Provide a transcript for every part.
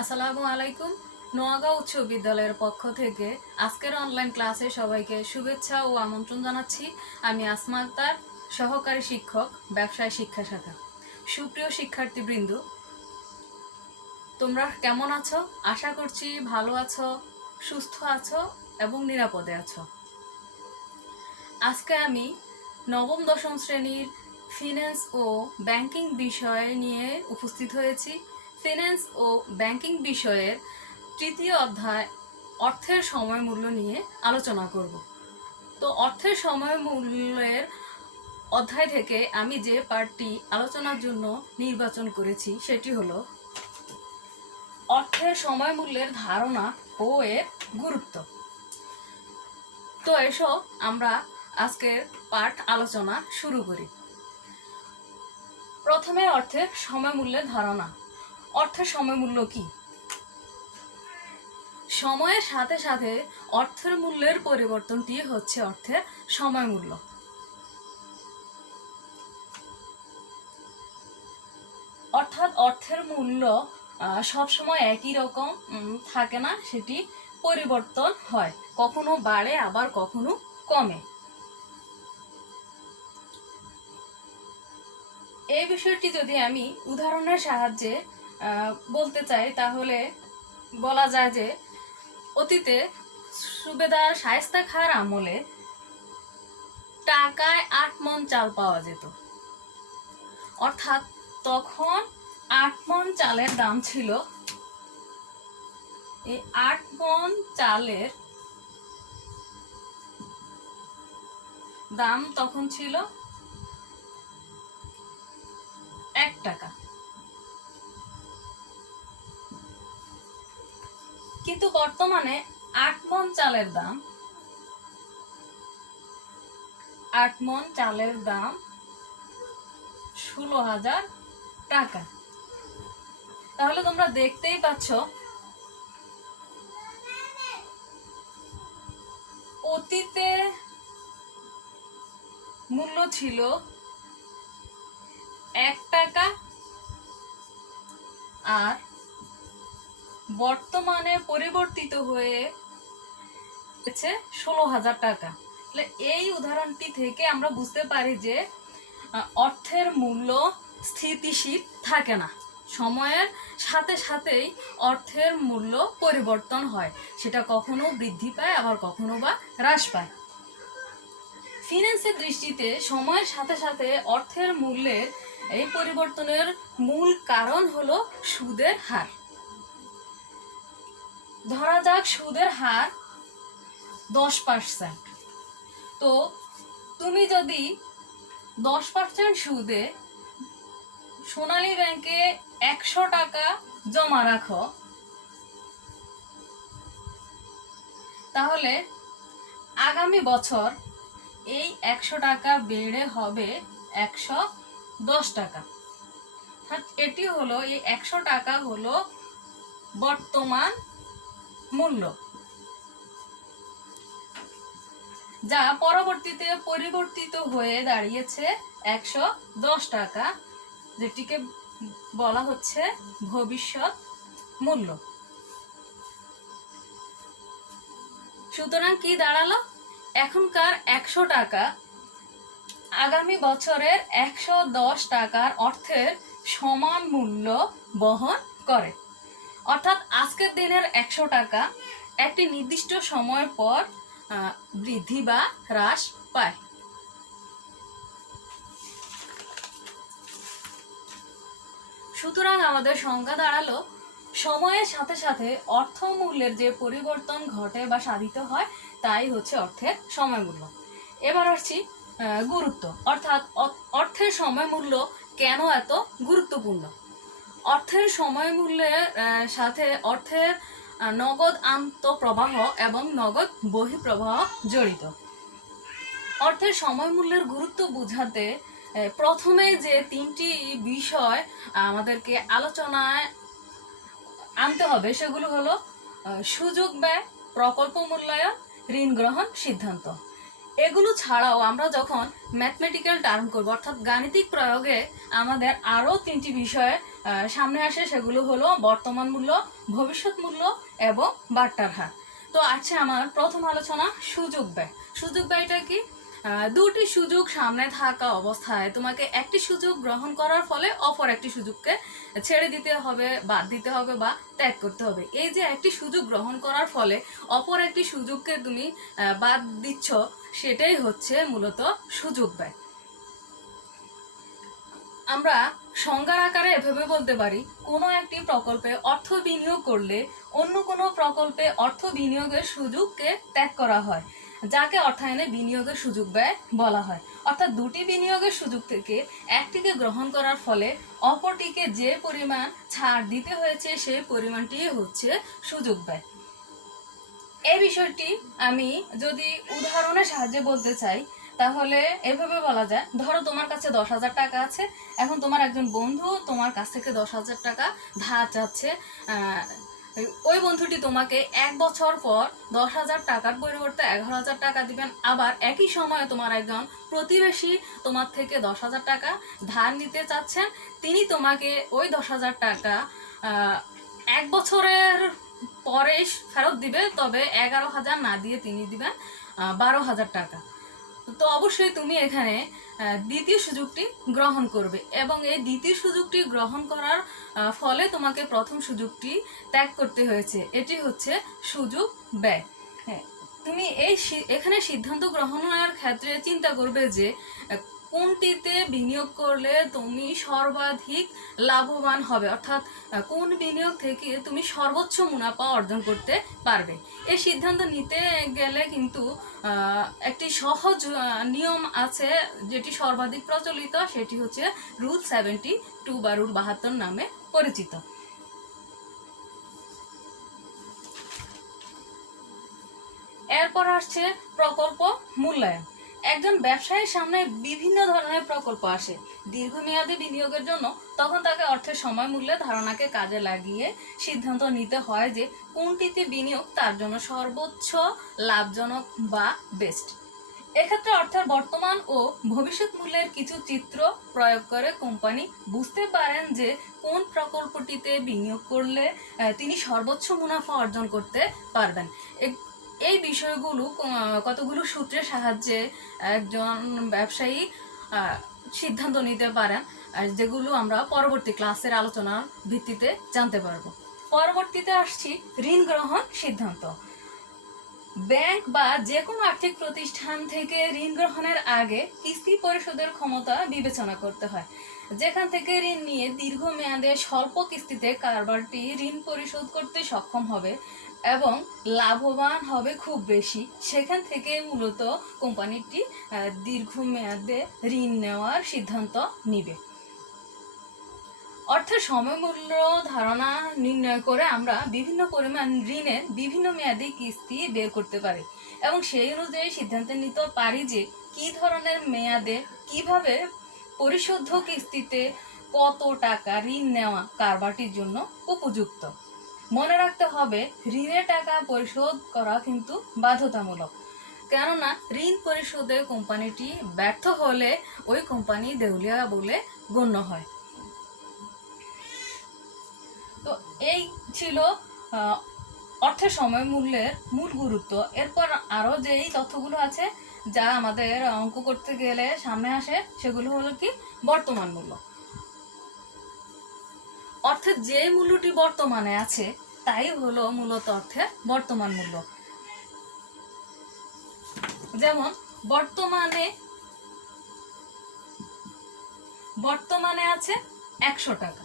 আসসালামু আলাইকুম। নোয়াগাঁও উচ্চ বিদ্যালয়ের পক্ষ থেকে আজকের অনলাইন ক্লাসে সবাইকে শুভেচ্ছা ও আমন্ত্রণ জানাচ্ছি। আমি আসমা আক্তার, সহকারী শিক্ষক, ব্যবসায় শিক্ষা শাখা। সুপ্রিয় শিক্ষার্থীবৃন্দ, তোমরা কেমন আছো? আশা করছি ভালো আছো, সুস্থ আছো এবং নিরাপদে আছো। আজকে আমি নবম দশম শ্রেণীর ফিন্যান্স ও ব্যাংকিং বিষয় নিয়ে উপস্থিত হয়েছি। ফিন্যান্স ও ব্যাংকিং বিষয়ের তৃতীয় অধ্যায় অর্থের সময় মূল্য নিয়ে আলোচনা করব। তো অর্থের সময় মূল্যের অধ্যায় থেকে আমি যে পার্টটি আলোচনার জন্য নির্বাচন করেছি সেটি হলো অর্থের সময় মূল্যের ধারণা ও এর গুরুত্ব। তো এসো আমরা আজকের পাঠ আলোচনা শুরু করি। প্রথমে অর্থের সময় মূল্যের ধারণা। অর্থের সময় মূল্য কি? সময়ের সাথে সাথে অর্থের মূল্যের পরিবর্তনটি হচ্ছে অর্থের সময় মূল্য। অর্থাৎ অর্থের মূল্য সবসময় একই রকম থাকে না, সেটি পরিবর্তন হয়, কখনো বাড়ে আবার কখনো কমে। এই বিষয়টি যদি আমি উদাহরণের সাহায্যে বলতে চাই তাহলে বলা যায় যে অতীতে সুবেদার শায়েস্তা খাঁর আমলে টাকায় 8 মণ চাল পাওয়া যেত। অর্থাৎ তখন 8 মণ চালের দাম ছিল, এই 8 মণ চালের দাম তখন ছিল 1 টাকা। কিন্তু বর্তমানে 8 মণ চালের দাম 16,000 টাকা। তাহলে তোমরা দেখতেই পাচ্ছ অতীতে মূল্য ছিল 1 টাকা আর বর্তমানে পরিবর্তিত হয়ে 16,000 টাকা। তাহলে এই উদাহরণটি থেকে আমরা বুঝতে পারি যে অর্থের মূল্য স্থিতিশীল থাকে না, সময়ের সাথে সাথেই অর্থের মূল্য পরিবর্তন হয়, সেটা কখনো বৃদ্ধি পায় আবার কখনো বা হ্রাস পায়। ফিন্যান্সের দৃষ্টিতে সময়ের সাথে সাথে অর্থের মূল্যের এই পরিবর্তনের মূল কারণ হলো সুদের হার। ধরা যাক সুদের হার 10%। তো তুমি যদি 10% সুদে সোনালী ব্যাংকে 100 টাকা জমা রাখো, তাহলে আগামী বছর এই 100 টাকা বেড়ে হবে 110 টাকা। এটি হলো, এই 100 টাকা হলো বর্তমান মূল্য, যা পরবর্তীতে পরিবর্তিত হয়ে দাঁড়িয়েছে 110 টাকা, যেটিকে বলা হচ্ছে ভবিষ্যৎ মূল্য। সুতরাং কি দাঁড়ালো? এখনকার 100 টাকা আগামী বছরের 110 টাকার অর্থের সমান মূল্য বহন করে। অর্থাৎ আজকের দিনের 100 টাকা একটি নির্দিষ্ট সময় পর বৃদ্ধি বা হ্রাস পায়। সুতরাং আমাদের সংজ্ঞা দাঁড়ালো, সময়ের সাথে সাথে অর্থ মূল্যের যে পরিবর্তন ঘটে বা সাধিত হয় তাই হচ্ছে অর্থের সময় মূল্য। এবার আসছি গুরুত্ব, অর্থাৎ অর্থের সময় মূল্য কেন এত গুরুত্বপূর্ণ। অর্থের সময় মূল্যের সাথে অর্থের নগদ আন্তঃপ্রবাহ এবং নগদ বহিঃপ্রবাহ জড়িত। অর্থের সময় মূল্যের গুরুত্ব বোঝাতে প্রথমে যে 3টি বিষয় আমাদেরকে আলোচনায় আনতে হবে সেগুলো হলো সুযোগ ব্যয়, প্রকল্প মূল্যায়ন, ঋণ গ্রহণ সিদ্ধান্ত। এগুলো ছাড়াও আমরা যখন ম্যাথমেটিক্যাল টার্ম করব, অর্থাৎ গাণিতিক প্রয়োগে আমাদের আরও 3টি বিষয় সামনে আসে। সেগুলো হলো বর্তমান মূল্য, ভবিষ্যৎ মূল্য এবং বাট্টার হার। তো আছে আমার প্রথম আলোচনা সুযোগ ব্যয়। সুযোগ ব্যয়টা কি? দুটি সুযোগ সামনে থাকা অবস্থায় তোমাকে একটি সুযোগ গ্রহণ করার ফলে অপর একটি সুযোগকে ছেড়ে দিতে হবে, বাদ দিতে হবে বা ত্যাগ করতে হবে। এই যে একটি সুযোগ গ্রহণ করার ফলে অপর একটি সুযোগকে তুমি বাদ দিচ্ছ, সেটাই হচ্ছে মূলত সুযোগ ব্যয়। আমরা সংজ্ঞার আকারে এভাবে বলতে পারি, কোনো একটি প্রকল্পে অর্থ বিনিয়োগ করলে অন্য কোনো প্রকল্পে অর্থ বিনিয়োগের সুযোগকে ত্যাগ করা হয়, যাকে অর্থায়নে বিনিয়োগের সুযোগ ব্যয় বলা হয়। অর্থাৎ দুটি বিনিয়োগের সুযোগ থেকে একটিকে গ্রহণ করার ফলে অপরটিকে যে পরিমাণ ছাড় দিতে হয়েছে সেই পরিমাণটি হচ্ছে সুযোগ ব্যয়। এই বিষয়টি আমি যদি উদাহরণের সাহায্যে বলতে চাই, তাহলে এভাবে বলা যায়, ধরো তোমার কাছে 10,000 টাকা আছে। এখন তোমার একজন বন্ধু তোমার কাছ থেকে 10,000 টাকা ধার চাচ্ছে। ওই বন্ধুটি তোমাকে 1 বছর পর 10,000 টাকার পরিবর্তে 11,000 টাকা দিবেন। আবার একই সময়ে তোমার একজন প্রতিবেশী তোমার থেকে 10,000 টাকা ধার নিতে চাচ্ছেন। তিনি তোমাকে ওই 10,000 টাকা 1 বছরের পরে ফেরত দিবে, তবে 11,000 না দিয়ে তিনি দিবেন 12,000 টাকা। তো অবশ্যই তুমি এখানে দ্বিতীয় সুযোগটি গ্রহণ করবে, এবং এই দ্বিতীয় সুযোগটি গ্রহণ করার ফলে তোমাকে প্রথম সুযোগটি ত্যাগ করতে হয়েছে। এটি হচ্ছে সুযোগ ব্যয়। হ্যাঁ, তুমি এখানে সিদ্ধান্ত গ্রহণের ক্ষেত্রে চিন্তা করবে যে কোনটিতে বিনিয়োগ করলে তুমি সর্বাধিক লাভবান হবে, অর্থাৎ কোন বিনিয়োগ থেকে তুমি সর্বোচ্চ মুনাফা অর্জন করতে পারবে। এই সিদ্ধান্ত নিতে গেলে কিন্তু একটি সহজ নিয়ম আছে, যেটি সর্বাধিক প্রচলিত, সেটি হচ্ছে রুল 72 বা রুল 72 নামে পরিচিত। এরপর আসছে প্রকল্প মূল্যায়ন। একজন ব্যবসায়ীর সামনে বিভিন্ন ধরনের প্রকল্প আসে দীর্ঘমেয়াদী বিনিয়োগের জন্য। তখন তাকে অর্থের সময় মূল্যে ধারণাকে কাজে লাগিয়ে সিদ্ধান্ত নিতে হয় যে কোনটিতে বিনিয়োগ তার জন্য সর্বোচ্চ লাভজনক বা বেস্ট। এক্ষেত্রে অর্থের বর্তমান ও ভবিষ্যৎ মূল্যের কিছু চিত্র প্রয়োগ করে কোম্পানি বুঝতে পারেন যে কোন প্রকল্পটিতে বিনিয়োগ করলে তিনি সর্বোচ্চ মুনাফা অর্জন করতে পারবেন। এই বিষয়গুলো কতগুলো সূত্রের সাহায্যে একজন ব্যবসায়ী সিদ্ধান্ত নিতে পারেন, যেগুলো আমরা পরবর্তী ক্লাসের আলোচনার ভিত্তিতে জানতে পারবো। পরবর্তীতে আসছি ঋণ গ্রহণ সিদ্ধান্ত। ব্যাংক বা যে কোনো আর্থিক প্রতিষ্ঠান থেকে ঋণ গ্রহণের আগে কিস্তি পরিশোধের ক্ষমতা বিবেচনা করতে হয়। যেখান থেকে ঋণ নিয়ে দীর্ঘমেয়াদে স্বল্প কিস্তিতে কারবারটি ঋণ পরিশোধ করতে সক্ষম হবে এবং লাভবান হবে খুব বেশি, সেখান থেকে মূলত কোম্পানিটি দীর্ঘমেয়াদে ঋণ নেওয়ার সিদ্ধান্ত নিবে। অর্থের সময়মূল্য ধারণা নির্ণয় করে আমরা বিভিন্ন পরিমাণ ঋণের বিভিন্ন মেয়াদী কিস্তি বের করতে পারি এবং সেই অনুযায়ী সিদ্ধান্ত নিতে পারি যে কি ধরনের মেয়াদে কিভাবে পরিশোধ্য কিস্তিতে কত টাকা ঋণ নেওয়া কারবারটির জন্য উপযুক্ত। মনে রাখতে হবে, ঋণের টাকা পরিশোধ করা কিন্তু বাধ্যতামূলক, কেননা ঋণ পরিশোধে কোম্পানিটি ব্যর্থ হলে ওই কোম্পানি দেউলিয়া বলে গণ্য হয়। তো এই ছিল অর্থের সময় মূল্যের মূল গুরুত্ব। এরপর আরও যেই তথ্যগুলো আছে যা আমাদের অঙ্ক করতে গেলে সামনে আসে, সেগুলো হলো কি বর্তমান মূল্য। অর্থের যে মূল্যটি বর্তমানে আছে তাই হলো মূলত অর্থের বর্তমান মূল্য। যেমন বর্তমানে আছে 100 টাকা,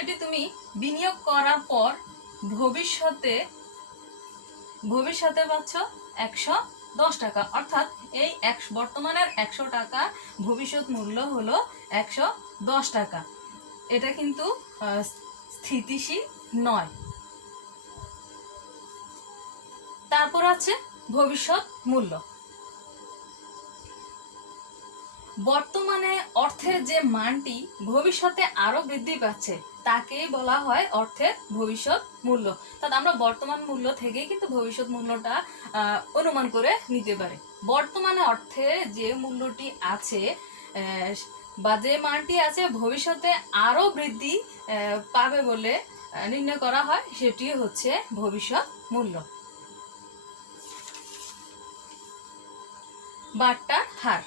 এটি তুমি বিনিয়োগ করার পর ভবিষ্যতে পাচ্ছ 110 টাকা, অর্থাৎ এই বর্তমানের 100 টাকা ভবিষ্যৎ মূল্য হলো 110 টাকা। এটা কিন্তু স্থিতিশীল নয়। তারপর আছে ভবিষ্যৎ মূল্য। বর্তমানে অর্থের যে মানটি ভবিষ্যতে আরো বৃদ্ধি পাচ্ছে তাকেই বলা হয় অর্থের ভবিষ্যৎ মূল্য। অর্থাৎ আমরা বর্তমান মূল্য থেকেই কিন্তু ভবিষ্যৎ মূল্যটা অনুমান করে নিতে পারি। বর্তমানে অর্থে যে মূল্যটি আছে বা যে মানটি আছে ভবিষ্যতে আরো বৃদ্ধি পাবে বলে নির্ণয় করা হয়, সেটি হচ্ছে ভবিষ্যৎ মূল্য। বাট্টার হার।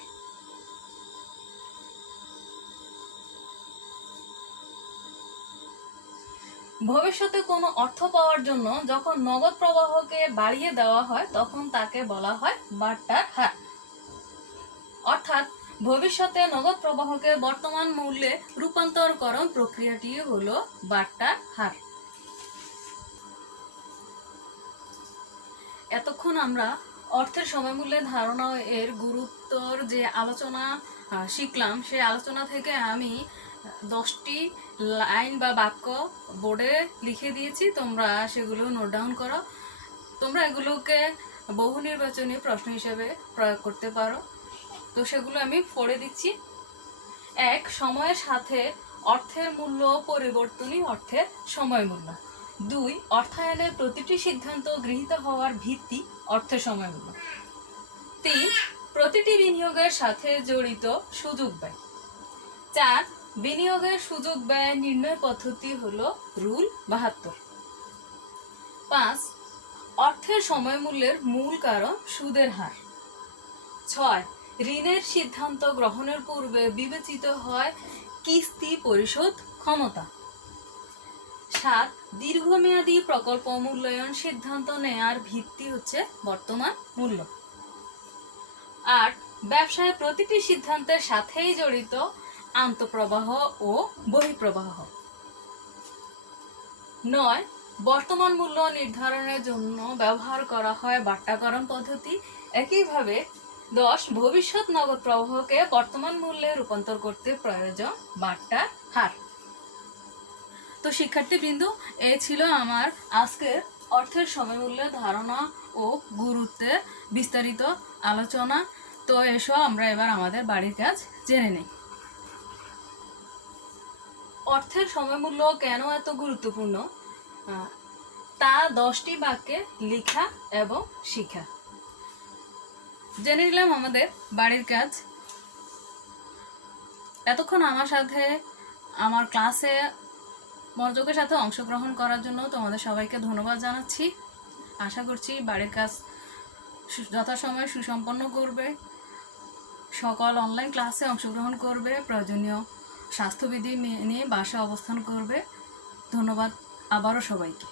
ভবিষ্যতে কোনো অর্থ পাওয়ার জন্য যখন নগদ প্রবাহকে বাড়িয়ে দেওয়া হয় তখন তাকে বলা হয় বাট্টার হার। অর্থাৎ ভবিষ্যতে নগদ প্রবাহকে বর্তমান মূল্যে রূপান্তরকরণ প্রক্রিয়াটি হলো বাট্টার হার। এতক্ষণ আমরা অর্থের সময়মূল্যের ধারণা এর গুরুত্বর যে আলোচনা শিখলাম, সেই আলোচনা থেকে আমি 10টি লাইন বা বাক্য বোর্ডে লিখে দিয়েছি, তোমরা সেগুলো নোট ডাউন করো। তোমরা এগুলোকে বহু নির্বাচনী প্রশ্ন হিসেবে প্রয়োগ করতে পারো। তো সেগুলো আমি পড়ে দিচ্ছি। 1. সময়ের সাথে অর্থের মূল্য পরিবর্তনই অর্থের সময় মূল্য। 2. অর্থায়নের প্রতিটি সিদ্ধান্ত গৃহীত হওয়ার ভিত্তি অর্থের সময় মূল্য। 3. প্রতিটি বিনিয়োগের সাথে জড়িত সুযোগ ব্যয়। 4. বিনিয়োগের সুযোগ ব্যয় নির্ণয় পদ্ধতি হলো রুল 72। 5. অর্থের সময় মূল্যের মূল কারণ সুদের হার। 6. ঋণের সিদ্ধান্ত গ্রহণের পূর্বে বিবেচিত হয় কিস্তি পরিশোধ ক্ষমতা। 7. দীর্ঘমেয়াদী প্রকল্প মূল্যায়ন সিদ্ধান্ত নেয়ার ভিত্তি হচ্ছে বর্তমান মূল্য। 8. ব্যবসায় প্রতিটি সিদ্ধান্তের সাথেই জড়িত আন্তঃপ্রবাহ ও বহিঃপ্রবাহ। 9. বর্তমান মূল্য নির্ধারণের জন্য ব্যবহার করা হয় বাট্টাকরণ পদ্ধতি। একইভাবে 10. ভবিষ্যৎ নগদ প্রবাহকে বর্তমান মূল্যে রূপান্তর করতে প্রয়োজন বাট্টার হার। তো শিক্ষার্থীবৃন্দ, এই ছিল আমার আজকের অর্থের সময়মূল্যের ধারণা ও গুরুত্বের বিস্তারিত আলোচনা। তো এসো আমরা এবার আমাদের বাড়ির কাজ জেনে নেই। অর্থের সময়মূল্য কেন এত গুরুত্বপূর্ণ তা 10টি বাক্যে লেখা এবং শিখা। জেনে নিলাম আমাদের বাড়ির কাজ। এতক্ষণ আমার সাথে আমার ক্লাসে মনোযোগের সাথে অংশগ্রহণ করার জন্য তোমাদের সবাইকে ধন্যবাদ জানাচ্ছি। আশা করছি বাড়ির কাজ যথাসময়ে সুসম্পন্ন করবে, সকল অনলাইন ক্লাসে অংশগ্রহণ করবে, প্রয়োজনীয় স্বাস্থ্যবিধি মেনে বাসায় অবস্থান করবে। ধন্যবাদ আবারও সবাইকে।